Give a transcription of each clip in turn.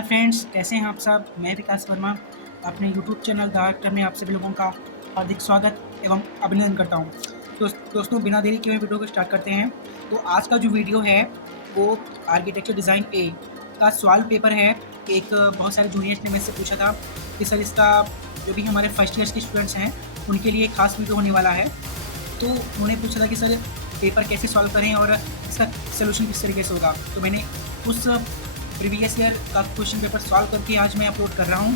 Hi friends, कैसे हैं आप सब। मैं विकास वर्मा अपने यूट्यूब चैनल द आर्ट में आप सभी लोगों का हार्दिक स्वागत एवं अभिनंदन करता हूं। दोस्तों बिना देरी के हुए वीडियो को स्टार्ट करते हैं। तो आज का जो वीडियो है वो आर्किटेक्चर डिज़ाइन ए का सवाल पेपर है। एक बहुत सारे जूनियर्स ने मेरे से पूछा था कि सर इसका जो भी हमारे फर्स्ट ईयर्स के स्टूडेंट्स हैं उनके लिए खास वीडियो होने वाला है। तो उन्होंने पूछा था कि सर पेपर कैसे सॉल्व करें और इसका सोल्यूशन किस तरीके से होगा। तो मैंने उस प्रीवियस ईयर का क्वेश्चन पेपर सॉल्व करके आज मैं अपलोड कर रहा हूँ।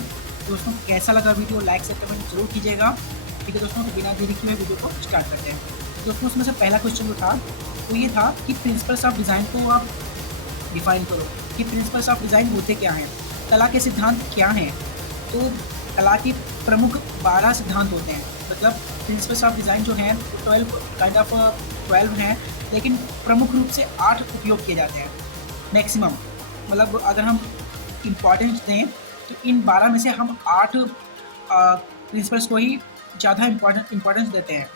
दोस्तों कैसा लगा वीडियो, लाइक से कमेंट जरूर कीजिएगा। ठीक है दोस्तों, तो बिना देरी किए वीडियो को स्टार्ट करते हैं। दोस्तों उसमें से पहला क्वेश्चन जो था वो ये था कि प्रिंसिपल्स ऑफ डिज़ाइन को आप डिफाइन करो कि प्रिंसिपल्स ऑफ डिज़ाइन होते क्या हैं, कला के सिद्धांत क्या हैं। तो कला के प्रमुख 12 सिद्धांत होते हैं। मतलब प्रिंसिपल्स ऑफ डिज़ाइन जो हैं 12 हैं, लेकिन प्रमुख रूप से 8 उपयोग किए जाते हैं मैक्सिमम। मतलब अगर हम इम्पॉर्टेंस दें तो इन 12 में से हम 8 प्रिंसिपल्स को ही ज़्यादा इम्पॉर्टेंस देते हैं।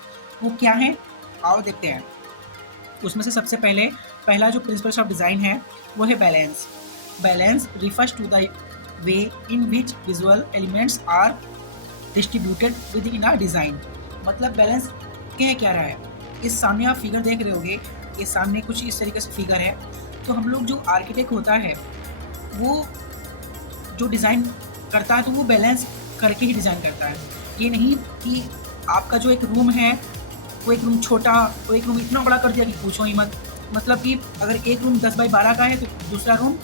वो क्या है आओ देखते हैं। उसमें से सबसे पहला जो प्रिंसिपल्स ऑफ डिज़ाइन है वो है balance. Balance refers to the way in which visual elements are distributed with in our design. मतलब बैलेंस कह क्या रहा है, इस सामने आप फिगर देख रहे होगे, ये सामने कुछ इस तरीके से फिगर है। तो हम लोग जो आर्किटेक्ट होता है वो जो डिज़ाइन करता है तो वो बैलेंस करके ही डिज़ाइन करता है। ये नहीं कि आपका जो एक रूम है वो एक रूम छोटा और एक रूम इतना बड़ा कर दिया कि पूछो ही मत। मतलब कि अगर एक रूम 10 बाई 12 का है तो दूसरा रूम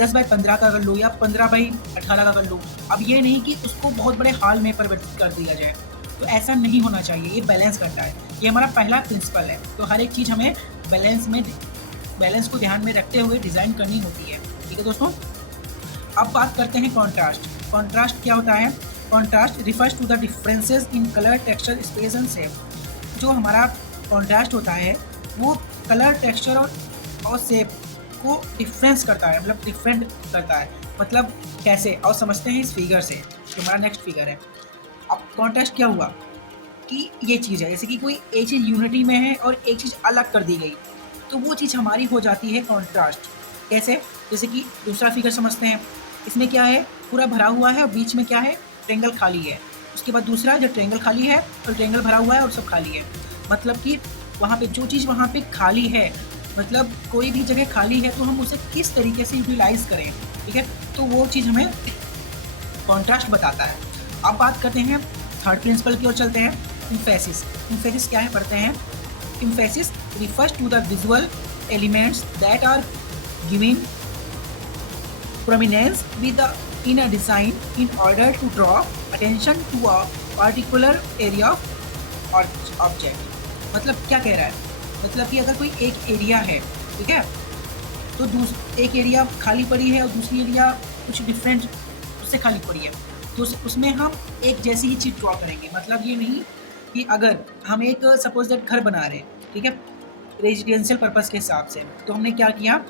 10 बाई 15 का कर लो या 15 बाई 18 का कर लो। अब ये नहीं कि उसको बहुत बड़े हॉल में परिवर्तित कर दिया जाए, तो ऐसा नहीं होना चाहिए। ये बैलेंस करता है, ये हमारा पहला प्रिंसिपल है। तो हर एक चीज़ हमें बैलेंस को ध्यान में रखते हुए डिज़ाइन करनी होती है। ठीक है दोस्तों, अब बात करते हैं कॉन्ट्रास्ट। कॉन्ट्रास्ट क्या होता है? Contrast refers to the differences in colour, texture, space and shape. जो हमारा कॉन्ट्रास्ट होता है वो कलर, टेक्सचर और शेप को डिफरेंस करता है, मतलब डिफरेंट करता है। मतलब कैसे, और समझते हैं इस फिगर से। जो हमारा नेक्स्ट फिगर है। अब कॉन्ट्रास्ट क्या हुआ कि ये चीज़ है, जैसे कि कोई एक चीज़ यूनिटी में है और एक चीज़ अलग कर दी गई, तो वो चीज़ हमारी हो जाती है कॉन्ट्रास्ट। कैसे? जैसे कि दूसरा फिगर समझते हैं। इसमें क्या है, पूरा भरा हुआ है और बीच में क्या है, ट्रायंगल खाली है। उसके बाद दूसरा जो ट्रायंगल खाली है और ट्रायंगल भरा हुआ है और सब खाली है। मतलब कि वहाँ पे जो चीज़ वहाँ पे खाली है, मतलब कोई भी जगह खाली है तो हम उसे किस तरीके से यूटिलाइज करें। ठीक है, तो वो चीज़ हमें कॉन्ट्रास्ट बताता है। अब बात करते हैं थर्ड प्रिंसिपल की ओर चलते हैं, इम्फेसिस। इम्फेसिस क्या है पढ़ते हैं। Emphasis refers to the visual elements that are given prominence in a design in order to draw attention to a particular area of object। मतलब क्या कह रहा है, मतलब कि अगर कोई एक एरिया है, ठीक है, तो एक एरिया खाली पड़ी है और दूसरी एरिया कुछ डिफरेंट उससे खाली पड़ी है, तो उसमें हम एक जैसी ही चीज़ ड्रॉ करेंगे। मतलब ये नहीं कि अगर हम एक सपोज दैट घर बना रहे हैं, ठीक है, रेजिडेंशियल पर्पस के हिसाब से, तो हमने क्या किया,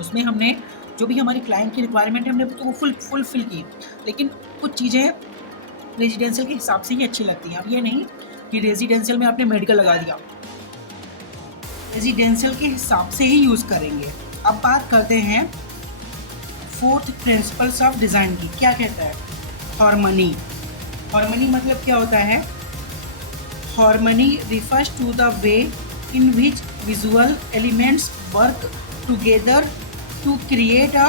उसमें हमने जो भी हमारी क्लाइंट की रिक्वायरमेंट है हमने तो वो फुलफिल की, लेकिन कुछ चीज़ें रेजिडेंशियल के हिसाब से ही अच्छी लगती हैं। अब ये नहीं कि रेजिडेंशियल में आपने मेडिकल लगा दिया, रेजिडेंशियल के हिसाब से ही यूज़ करेंगे। अब बात करते हैं फोर्थ प्रिंसिपल्स ऑफ डिज़ाइन की। क्या कहता है? हार्मनी। हार्मनी मतलब क्या होता है? Harmony refers to the way in which visual elements work together to create a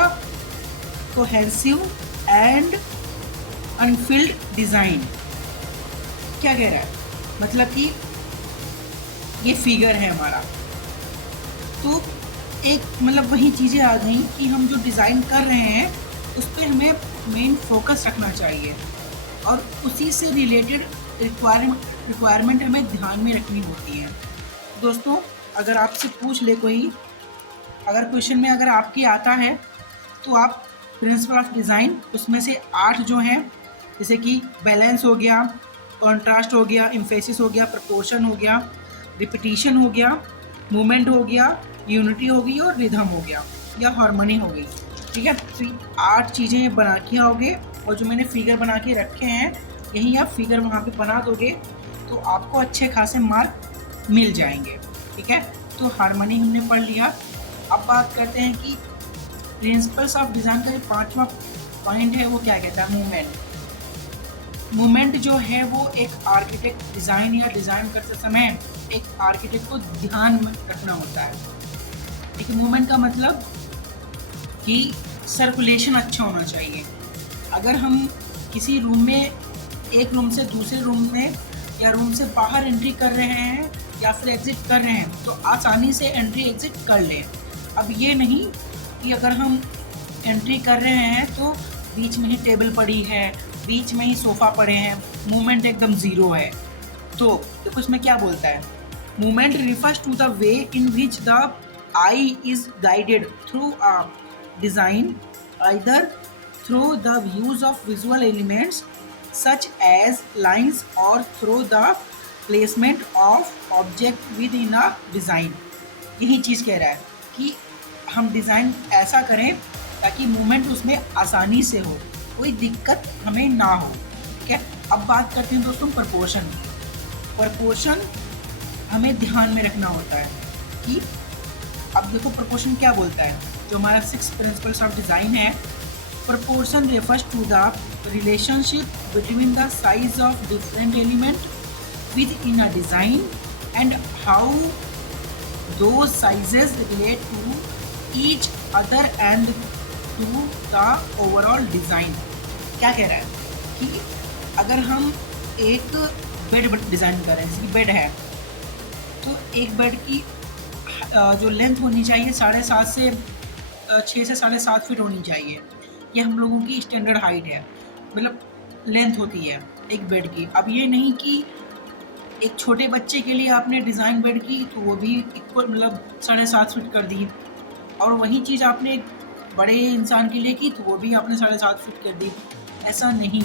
cohesive and unfilled design। क्या कह रहा है? मतलब कि ये फिगर है हमारा, तो एक मतलब वही चीज़ें आ गई कि हम जो डिज़ाइन कर रहे हैं उस पर हमें मेन फोकस रखना चाहिए और उसी से रिलेटेड रिक्वायरमेंट हमें ध्यान में रखनी होती है। दोस्तों अगर आपसे पूछ ले कोई, अगर क्वेश्चन में अगर आपके आता है तो आप प्रिंसिपल ऑफ डिज़ाइन उसमें से 8 जो हैं, जैसे कि बैलेंस हो गया, कॉन्ट्रास्ट हो गया, एम्फेसिस हो गया, प्रपोर्शन हो गया, रिपीटिशन हो गया, मूवमेंट हो गया, यूनिटी हो गई और रिदम हो गया या हार्मनी हो गई। ठीक है, तो 8 चीज़ें बना के आओगे और जो मैंने फिगर बना के रखे हैं यही आप फिगर वहाँ पे बना दोगे तो आपको अच्छे खासे मार्क मिल जाएंगे। ठीक है, तो हार्मनी हमने पढ़ लिया। अब बात करते हैं कि प्रिंसिपल्स ऑफ डिज़ाइन का जो 5वां पॉइंट है वो क्या कहता है, मूवमेंट। मूवमेंट जो है वो एक आर्किटेक्ट डिज़ाइन या डिज़ाइन करते समय एक आर्किटेक्ट को ध्यान में रखना होता है। ठीक है, मूवमेंट का मतलब कि सर्कुलेशन अच्छा होना चाहिए। अगर हम किसी रूम में, एक रूम से दूसरे रूम में या रूम से बाहर एंट्री कर रहे हैं या फिर एग्ज़िट कर रहे हैं तो आसानी से एंट्री एग्ज़िट कर लें। अब ये नहीं कि अगर हम एंट्री कर रहे हैं तो बीच में ही टेबल पड़ी है, बीच में ही सोफ़ा पड़े हैं, मूवमेंट एकदम ज़ीरो है। तो देखो इसमें क्या बोलता है, movement refers to the way in which the eye is guided through a design, either through the use of visual elements such as lines or through the placement of object within a design। यही चीज़ कह रहा है कि हम design ऐसा करें ताकि movement उसमें आसानी से हो, कोई दिक्कत हमें ना हो। ठीक है, अब बात करते हैं दोस्तों प्रपोर्शन की। प्रपोर्शन हमें ध्यान में रखना होता है कि अब देखो प्रपोर्शन क्या बोलता है, जो हमारा 6 प्रिंसिपल्स ऑफ डिज़ाइन है। Proportion refers to the relationship between the size of different element within a design and how those sizes relate to each other and to the overall design। क्या कह रहा है कि अगर हम एक बेड डिज़ाइन कर रहे हैं, जैसे बेड है, तो एक बेड की जो लेंथ होनी चाहिए 7.5 से 6 से 7.5 फीट होनी चाहिए। ये हम लोगों की स्टैंडर्ड हाइट है, मतलब लेंथ होती है एक बेड की। अब ये नहीं कि एक छोटे बच्चे के लिए आपने डिज़ाइन बेड की तो वो भी इक्वल मतलब 7.5 फीट कर दी, और वही चीज़ आपने एक बड़े इंसान के लिए की तो वो भी आपने 7.5 फीट कर दी। ऐसा नहीं,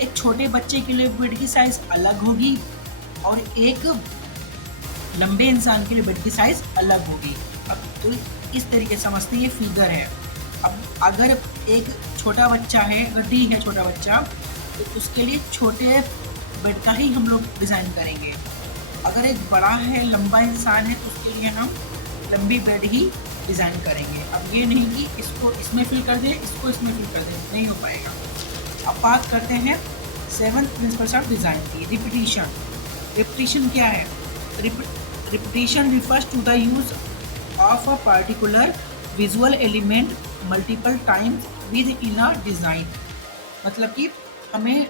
एक छोटे बच्चे के लिए बेड की साइज़ अलग होगी और एक लंबे इंसान के लिए बेड की साइज़ अलग होगी। अब तो इस तरीके से समझते हैं, ये फिगर है। अब अगर एक छोटा बच्चा है, अगर डी है छोटा बच्चा, तो उसके लिए छोटे बेड का ही हम लोग डिज़ाइन करेंगे। अगर एक बड़ा है, लंबा इंसान है, तो उसके लिए हम लंबी बेड ही डिज़ाइन करेंगे। अब ये नहीं कि इसको इसमें फिल कर दें, इसको इसमें फिल कर दें, नहीं हो पाएगा। अब बात करते हैं 7 प्रिंसिपल्स ऑफ डिज़ाइन की। रिपीटिशन। रिपीटिशन क्या है? Repetition refers to the use of a particular visual element multiple times with in a design. मतलब कि हमें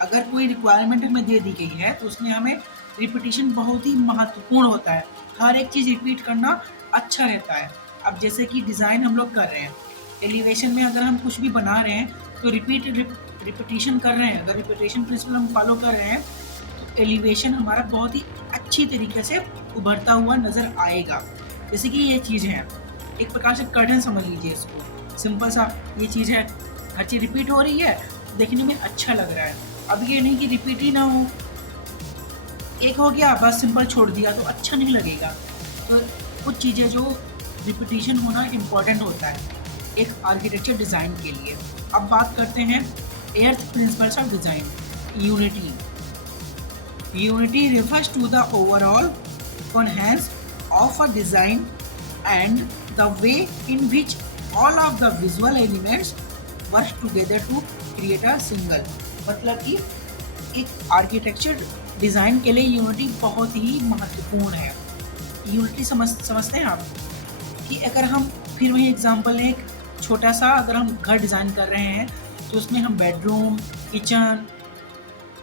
अगर कोई रिक्वायरमेंट हमें दे दी गई है तो उसमें हमें रिपीटिशन बहुत ही महत्वपूर्ण होता है। हर एक चीज़ रिपीट करना अच्छा रहता है। अब जैसे कि डिज़ाइन हम लोग कर रहे हैं, एलिवेशन में अगर हम कुछ भी बना रहे हैं तो रिपीटिशन कर रहे हैं। अगर रिपीटिशन प्रिंसिपल हम फॉलो कर रहे हैं तो एलिवेशन हमारा बहुत ही अच्छी तरीके से उभरता हुआ नज़र आएगा। जैसे कि ये चीज़ है, एक प्रकार से कर्टन समझ लीजिए इसको, सिंपल सा ये चीज़ है, हर चीज़ रिपीट हो रही है, देखने में अच्छा लग रहा है। अब ये नहीं कि रिपीट ही ना हो, एक हो गया बस सिंपल छोड़ दिया तो अच्छा नहीं लगेगा। तो कुछ चीज़ें जो रिपीटिशन होना इम्पॉर्टेंट होता है एक आर्किटेक्चर डिज़ाइन के लिए। अब बात करते हैं 8th principles of design, unity. Unity refers to the overall coherence of a design and the way in which all of the visual elements work together to create a single। मतलब कि एक architecture design के लिए unity बहुत ही महत्वपूर्ण है। Unity समझते हैं आप कि अगर हम फिर वही एग्जांपल लें, एक छोटा सा अगर हम घर डिज़ाइन कर रहे हैं तो उसमें हम bedroom, kitchen,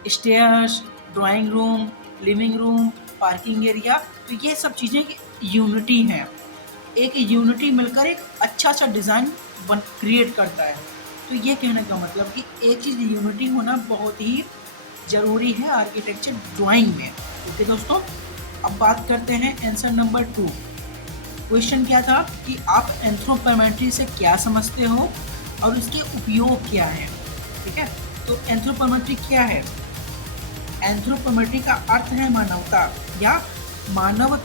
stairs, drawing room, living room, parking area, तो ये सब चीज़ें यूनिटी हैं। एक यूनिटी मिलकर एक अच्छा सा डिज़ाइन क्रिएट करता है। तो ये कहने का मतलब कि एक चीज़ यूनिटी होना बहुत ही ज़रूरी है आर्किटेक्चर ड्राइंग में। ओके दोस्तों, अब बात करते हैं आंसर नंबर 2। क्वेश्चन क्या था कि आप एंथ्रोपोमेट्री से क्या समझते हो और इसके उपयोग क्या है। ठीक है, तो एंथ्रोपोमेट्री क्या है? एंथ्रोपोमेट्री का अर्थ है मानवता या मानव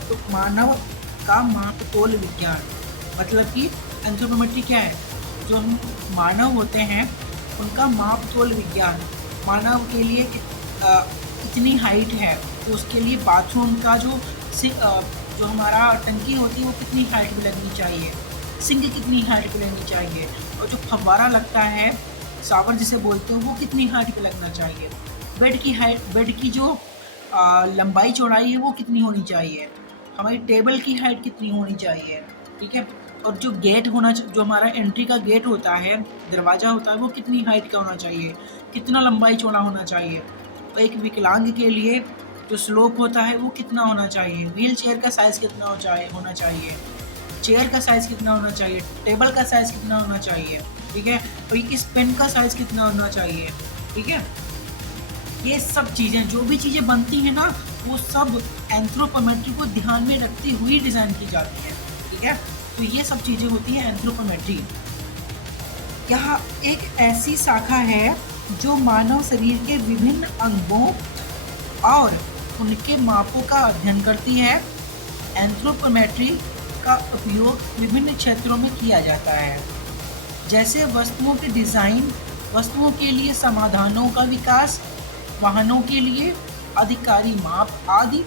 का मापतोल विज्ञान। मतलब कि एंथ्रोपोमेट्री क्या है? जो हम मानव होते हैं उनका मापतोल विज्ञान। मानव के लिए इतनी हाइट है तो उसके लिए बाथरूम का जो हमारा टंकी होती है वो कितनी हाइट में लगनी चाहिए, सिंक कितनी हाइट पे लेनी चाहिए, और जो फव्वारा लगता है शावर जिसे बोलते हैं वो कितनी हाइट पे लगना चाहिए, बेड की जो लंबाई चौड़ाई है वो कितनी होनी चाहिए, हमारी टेबल की हाइट कितनी होनी चाहिए, ठीक है। और जो गेट जो हमारा एंट्री का गेट होता है, दरवाज़ा होता है, वो कितनी हाइट का होना चाहिए, कितना लंबाई चौड़ा होना चाहिए। और एक विकलांग के लिए जो स्लोप होता है वो कितना होना चाहिए, व्हील चेयर का साइज़ कितना होना चाहिए, चेयर का साइज़ कितना होना चाहिए, टेबल का साइज़ कितना होना चाहिए, ठीक है। और इस पेन का साइज़ कितना होना चाहिए, ठीक है। ये सब चीज़ें, जो भी चीज़ें बनती हैं ना, वो सब एंथ्रोपोमेट्री को ध्यान में रखती हुई डिज़ाइन की जाती है, ठीक है। तो ये सब चीज़ें होती हैं एंथ्रोपोमेट्री। यह एक ऐसी शाखा है जो मानव शरीर के विभिन्न अंगों और उनके मापों का अध्ययन करती है। एंथ्रोपोमेट्री का उपयोग विभिन्न क्षेत्रों में किया जाता है, जैसे वस्तुओं के डिज़ाइन, वस्तुओं के लिए समाधानों का विकास, वाहनों के लिए अधिकारी माप आदि।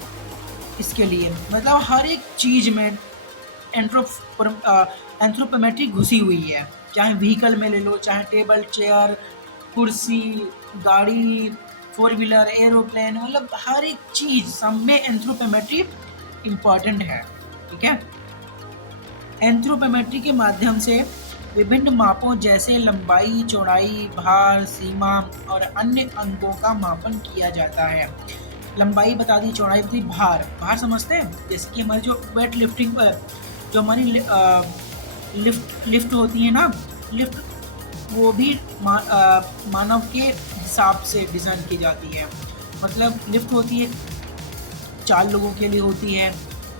इसके लिए मतलब हर एक चीज़ में एंथ्रोपोमेट्री घुसी हुई है, चाहे व्हीकल में ले लो, चाहे टेबल, चेयर, कुर्सी, गाड़ी, 4 व्हीलर, एरोप्लेन, मतलब हर एक चीज़ सब में एंथ्रोपोमेट्री इम्पॉर्टेंट है, ठीक है। एंथ्रोपोमेट्री के माध्यम से विभिन्न मापों जैसे लंबाई, चौड़ाई, भार, सीमा और अन्य अंगों का मापन किया जाता है। लंबाई बता दी, चौड़ाई बता दी, भार समझते हैं, जैसे कि हमारी जो वेट लिफ्टिंग, जो हमारी लिफ्ट होती है ना, लिफ्ट वो भी मानव के हिसाब से डिज़ाइन की जाती है। मतलब लिफ्ट होती है 4 लोगों के लिए होती है,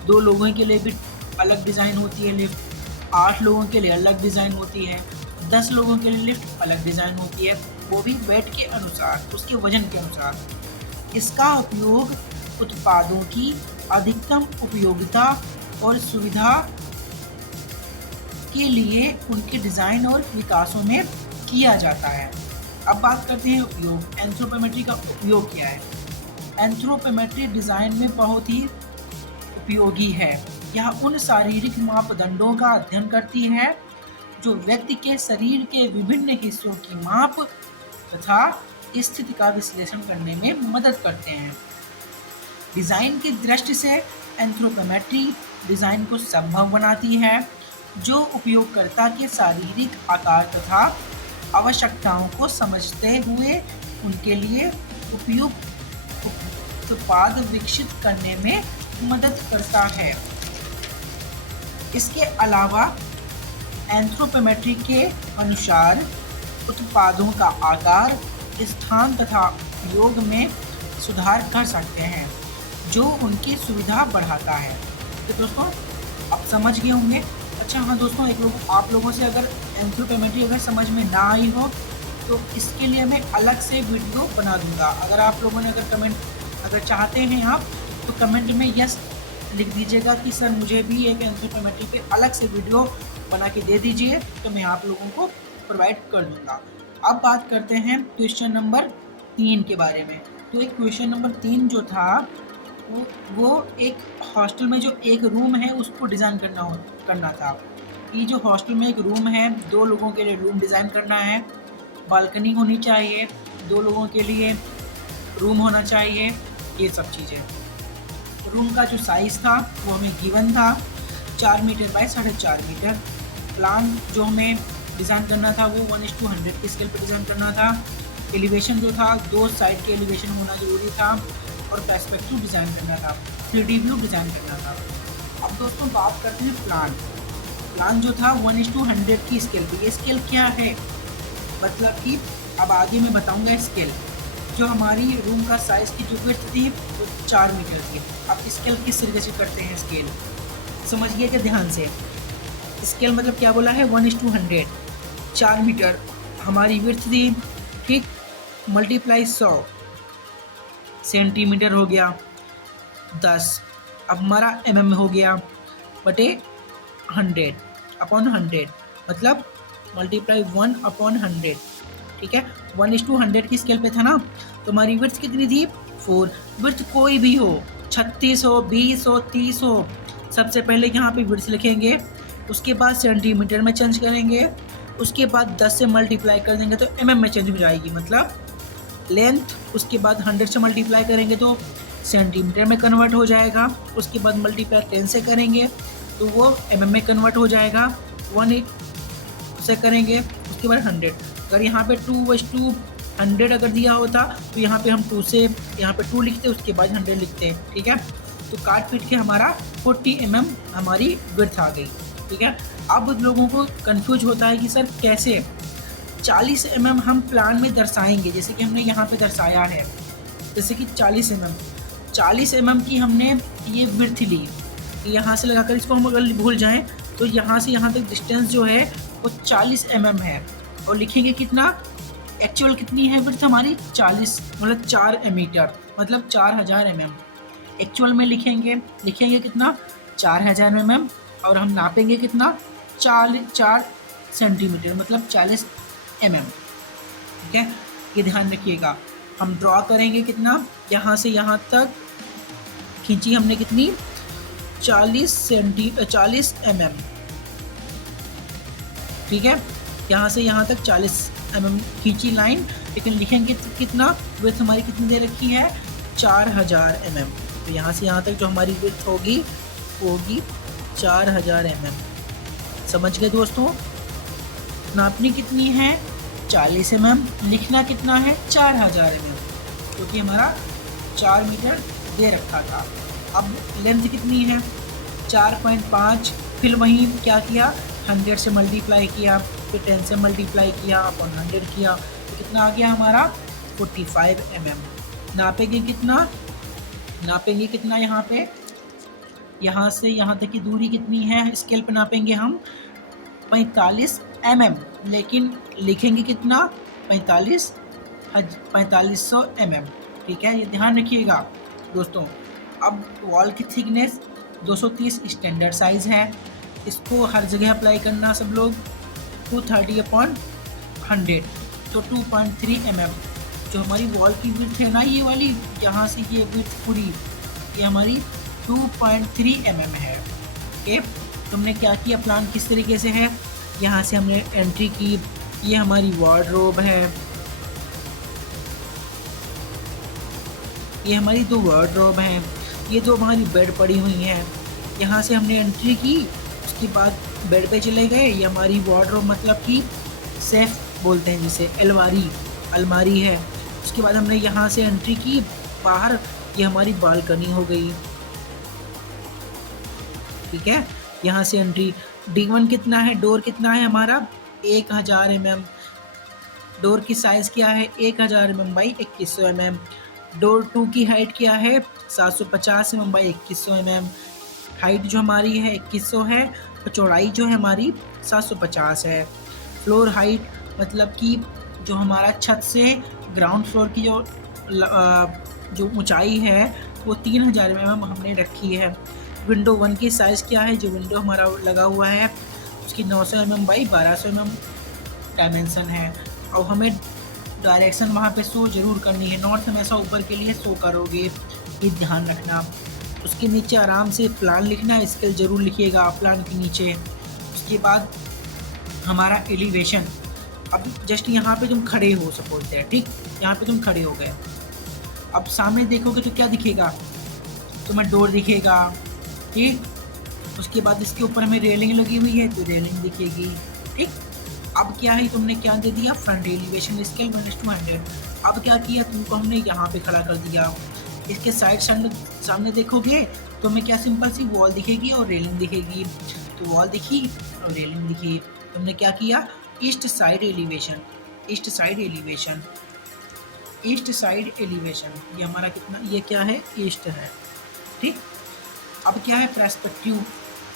2 लोगों के लिए भी अलग डिज़ाइन होती है लिफ्ट, 8 लोगों के लिए अलग डिज़ाइन होती है, 10 लोगों के लिए लिफ्ट अलग डिज़ाइन होती है, वो भी वेट के अनुसार, उसके वजन के अनुसार। इसका उपयोग उत्पादों की अधिकतम उपयोगिता और सुविधा के लिए उनके डिज़ाइन और विकासों में किया जाता है। अब बात करते हैं उपयोग। एंथ्रोपोमेट्री का उपयोग क्या है? एंथ्रोपोमेट्री डिज़ाइन में बहुत ही उपयोगी है। यह उन शारीरिक मापदंडों का अध्ययन करती है जो व्यक्ति के शरीर के विभिन्न हिस्सों की माप तथा स्थिति का विश्लेषण करने में मदद करते हैं। डिज़ाइन की दृष्टि से एंथ्रोपोमेट्री डिज़ाइन को संभव बनाती है, जो उपयोगकर्ता के शारीरिक आकार तथा आवश्यकताओं को समझते हुए उनके लिए उपयुक्त उत्पाद विकसित करने में मदद करता है। इसके अलावा एंथ्रोपोमेट्री के अनुसार उत्पादों का आकार, स्थान तथा उपयोग में सुधार कर सकते हैं, जो उनकी सुविधा बढ़ाता है। तो दोस्तों आप समझ गए होंगे। अच्छा हाँ दोस्तों, आप लोगों से अगर एंथ्रोपोमेट्री अगर समझ में ना आई हो तो इसके लिए मैं अलग से वीडियो बना दूंगा। अगर आप लोगों ने अगर चाहते हैं आप तो कमेंट में यस लिख दीजिएगा कि सर मुझे भी एक एंथ्रोपोमेट्री पे अलग से वीडियो बना के दे दीजिए, तो मैं आप लोगों को प्रोवाइड कर दूंगा। अब बात करते हैं क्वेश्चन नंबर 3 के बारे में। तो एक क्वेश्चन नंबर 3 जो था वो एक हॉस्टल में जो एक रूम है उसको डिज़ाइन करना था। ये जो हॉस्टल में एक रूम है, 2 लोगों के लिए रूम डिज़ाइन करना है, बालकनी होनी चाहिए, 2 लोगों के लिए रूम होना चाहिए, ये सब चीज़ें। रूम का जो साइज़ था वो हमें गिवन था 4 मीटर बाय 4.5 मीटर। प्लान जो हमें डिज़ाइन करना था वो 1:100 के स्केल पर डिज़ाइन करना था। एलिवेशन जो था 2 साइड के एलिवेशन होना ज़रूरी था और पर्सपेक्टिव डिज़ाइन करना था, 3D व्यू डिज़ाइन करना था। अब दोस्तों बात करते हैं प्लान जो था 1:100 की स्केल पे। ये स्केल क्या है? मतलब कि अब आगे मैं बताऊंगा स्केल। जो हमारी रूम का साइज़ की जो विड्थ थी वो 4 मीटर थी। अब स्केल किस तरीके से करते हैं स्केल समझिएगा ध्यान से। स्केल मतलब क्या बोला है? 1:100, 4 मीटर हमारी विड्थ थी, ठीक, मल्टीप्लाई 100 सेंटीमीटर हो गया 10। अब हमारा mm हो गया बटे 100 अपॉन 100, मतलब मल्टीप्लाई 1/100, ठीक है। 1:100 की स्केल पे था ना, तो हमारी विड्थ कितनी थी? 4। विड्थ कोई भी हो, 36 हो, 20 हो, 30 हो, सबसे पहले यहाँ पे विड्थ लिखेंगे उसके बाद सेंटीमीटर में चेंज करेंगे, उसके बाद 10 से मल्टीप्लाई कर देंगे तो mm में चेंज हो जाएगी, मतलब लेंथ। उसके बाद 100 से मल्टीप्लाई करेंगे तो सेंटीमीटर में कन्वर्ट हो जाएगा। उसके बाद मल्टीप्लाई 10 से करेंगे तो वो mm में कन्वर्ट हो जाएगा। 1 से करेंगे उसके बाद 100। अगर यहाँ पे 2:100 अगर दिया होता तो यहाँ पे हम 2 से यहाँ पे 2 लिखते, उसके बाद 100 लिखते हैं, ठीक है। तो काट पीट के हमारा 40 mm हमारी विड्थ आ गई, ठीक है। अब लोगों को कंफ्यूज होता है कि सर कैसे 40 mm हम प्लान में दर्शाएंगे, जैसे कि हमने यहाँ पे दर्शाया है, जैसे कि 40 mm की हमने ये विड्थ ली, यहाँ से लगाकर इसको हम अगर भूल जाएं तो यहाँ से यहाँ तक डिस्टेंस जो है वो 40 mm है। और लिखेंगे कितना, एक्चुअल कितनी है विड्थ हमारी 40, मतलब 4 मीटर, मतलब 4000 mm। एक्चुअल में लिखेंगे कितना 4000 mm, और हम नापेंगे कितना 4 सेंटीमीटर, मतलब 40 mm, ठीक है। ये ध्यान रखिएगा। हम ड्रॉ करेंगे कितना, यहाँ से यहाँ तक खींची हमने कितनी 40 mm, ठीक है। यहाँ से यहाँ तक 40 mm खींची लाइन, लेकिन लिखेंगे कितना, विड्थ हमारी कितनी दे रखी है 4000 mm। तो यहाँ से यहाँ तक जो हमारी विड्थ होगी वो होगी 4000 mm। समझ गए दोस्तों। नापनी कितनी है 40 mm, लिखना कितना है 4000 mm, क्योंकि हमारा 4 मीटर दे रखा था। अब लेंथ कितनी है 4.5, फिर वहीं क्या किया 100 से मल्टीप्लाई किया, फिर 10 से मल्टीप्लाई किया, अपन 100 किया, तो कितना आ गया हमारा 45 mm। नापेंगे कितना यहाँ पे, यहाँ से यहाँ तक की दूरी कितनी है, स्केल पे नापेंगे हम 45 mm, लेकिन लिखेंगे कितना 4500 mm, ठीक है। ये ध्यान रखिएगा दोस्तों। अब वॉल की थिकनेस 230 स्टैंडर्ड साइज़ है, इसको हर जगह अप्लाई करना सब लोग। 230/100 तो 2.3 mm जो हमारी वॉल की विड्थ है ना, ये वाली यहाँ से ये विड्थ पूरी ये हमारी 2.3 mm है, ओके। तुमने क्या किया, प्लान किस तरीके से है, यहाँ से हमने एंट्री की, ये हमारी वार्डरोब है, ये हमारी 2 वार्डरोब हैं, ये 2 हमारी बेड पड़ी हुई हैं। यहाँ से हमने एंट्री की, उसके बाद बेड पे चले गए, ये हमारी वार्डरोब मतलब कि सेफ बोलते हैं जिसे, अलमारी है। उसके बाद हमने यहाँ से एंट्री की, बाहर ये हमारी बालकनी हो गई, ठीक है। यहाँ से एंट्री। D1 कितना है, डोर कितना है हमारा 1000 mm, डोर की साइज़ क्या है 1000 mm बाई 2100 mm। डोर 2 की हाइट क्या है 750 mm बाई 2100 mm। हाइट जो हमारी है 2100 है, और चौड़ाई जो है हमारी 750 है। फ्लोर हाइट मतलब कि जो हमारा छत से ग्राउंड फ्लोर की जो ऊंचाई है वो 3000 mm हमने रखी है। विंडो 1 की साइज़ क्या है, जो विंडो हमारा लगा हुआ है उसकी 900 mm बाई 1200 mm डायमेंसन है। और हमें डायरेक्शन वहाँ पे शो ज़रूर करनी है, नॉर्थ हमेशा ऊपर के लिए शो करोगे, ये ध्यान रखना। उसके नीचे आराम से प्लान लिखना, स्केल ज़रूर लिखिएगा प्लान के नीचे। उसके बाद हमारा एलिवेशन, अब जस्ट यहाँ पे तुम खड़े हो सपोज दैट, ठीक, यहाँ पे तुम खड़े हो गए। अब सामने देखोगे तो क्या दिखेगा, तुम्हें डोर दिखेगा, ठीक। उसके बाद इसके ऊपर हमें रेलिंग लगी हुई है तो रेलिंग दिखेगी, ठीक। अब क्या है, तुमने क्या दे दिया, फ्रंट एलिवेशन स्केल 1:100। अब क्या किया, तुमको हमने यहाँ पे खड़ा कर दिया। इसके साइड सामने देखोगे तो हमें क्या सिंपल सी वॉल दिखेगी और रेलिंग दिखेगी, तो वॉल दिखी और रेलिंग दिखी। तुमने क्या किया, ईस्ट साइड एलिवेशन, ये हमारा कितना, ये क्या है ईस्ट है, ठीक। अब क्या है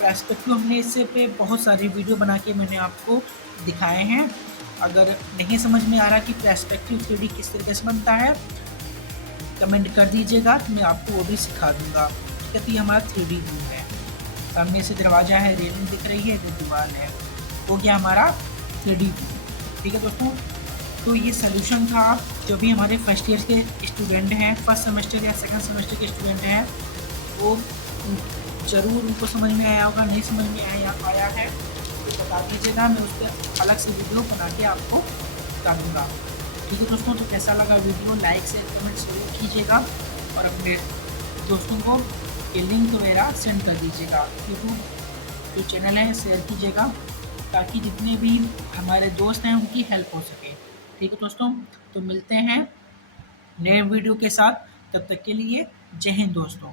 पर्सपेक्टिव हमने इससे पे बहुत सारी वीडियो बना के मैंने आपको दिखाए हैं। अगर नहीं समझ में आ रहा कि पर्सपेक्टिव 3D किस तरीके से बनता है, कमेंट कर दीजिएगा तो मैं आपको वो भी सिखा दूंगा, ठीक है। तो ये हमारा 3D व्यू है, सामने से दरवाज़ा है, रेलिंग दिख रही है, जो दीवार है, वो क्या हमारा 3D व्यू, ठीक है दोस्तों। तो ये सोल्यूशन था। जो भी हमारे फर्स्ट ईयर के स्टूडेंट हैं, फर्स्ट सेमेस्टर या सेकंड सेमेस्टर के स्टूडेंट हैं, वो ज़रूर उनको समझ में आया होगा, नहीं समझ में आया है तो बता दीजिएगा, मैं उस पर अलग से वीडियो बना के आपको बता दूँगा। ठीक है दोस्तों, तो कैसा लगा वीडियो, लाइक शेयर कमेंट ज़रूर कीजिएगा और अपने दोस्तों को ये लिंक वगैरह सेंड कर दीजिएगा। यूट्यूब जो चैनल है शेयर कीजिएगा ताकि जितने भी हमारे दोस्त हैं उनकी हेल्प हो सके। ठीक है दोस्तों, तो मिलते हैं नए वीडियो के साथ, तब तक के लिए जय हिंद दोस्तों।